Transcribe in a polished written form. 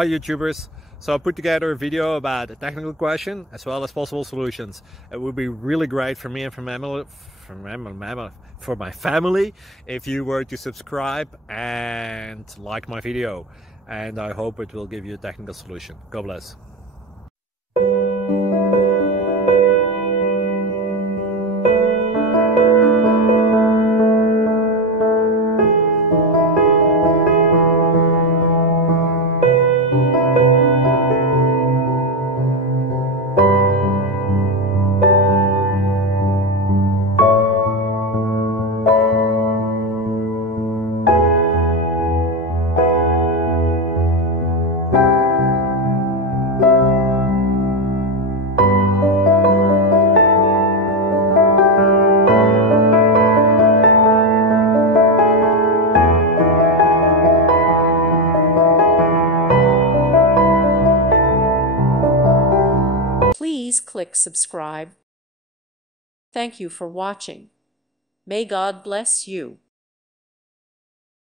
Hi YouTubers! So I put together a video about a technical question as well as possible solutions. It would be really great for me and for my family if you were to subscribe and like my video, and I hope it will give you a technical solution. God bless. Please click subscribe. Thank you for watching. May God bless you.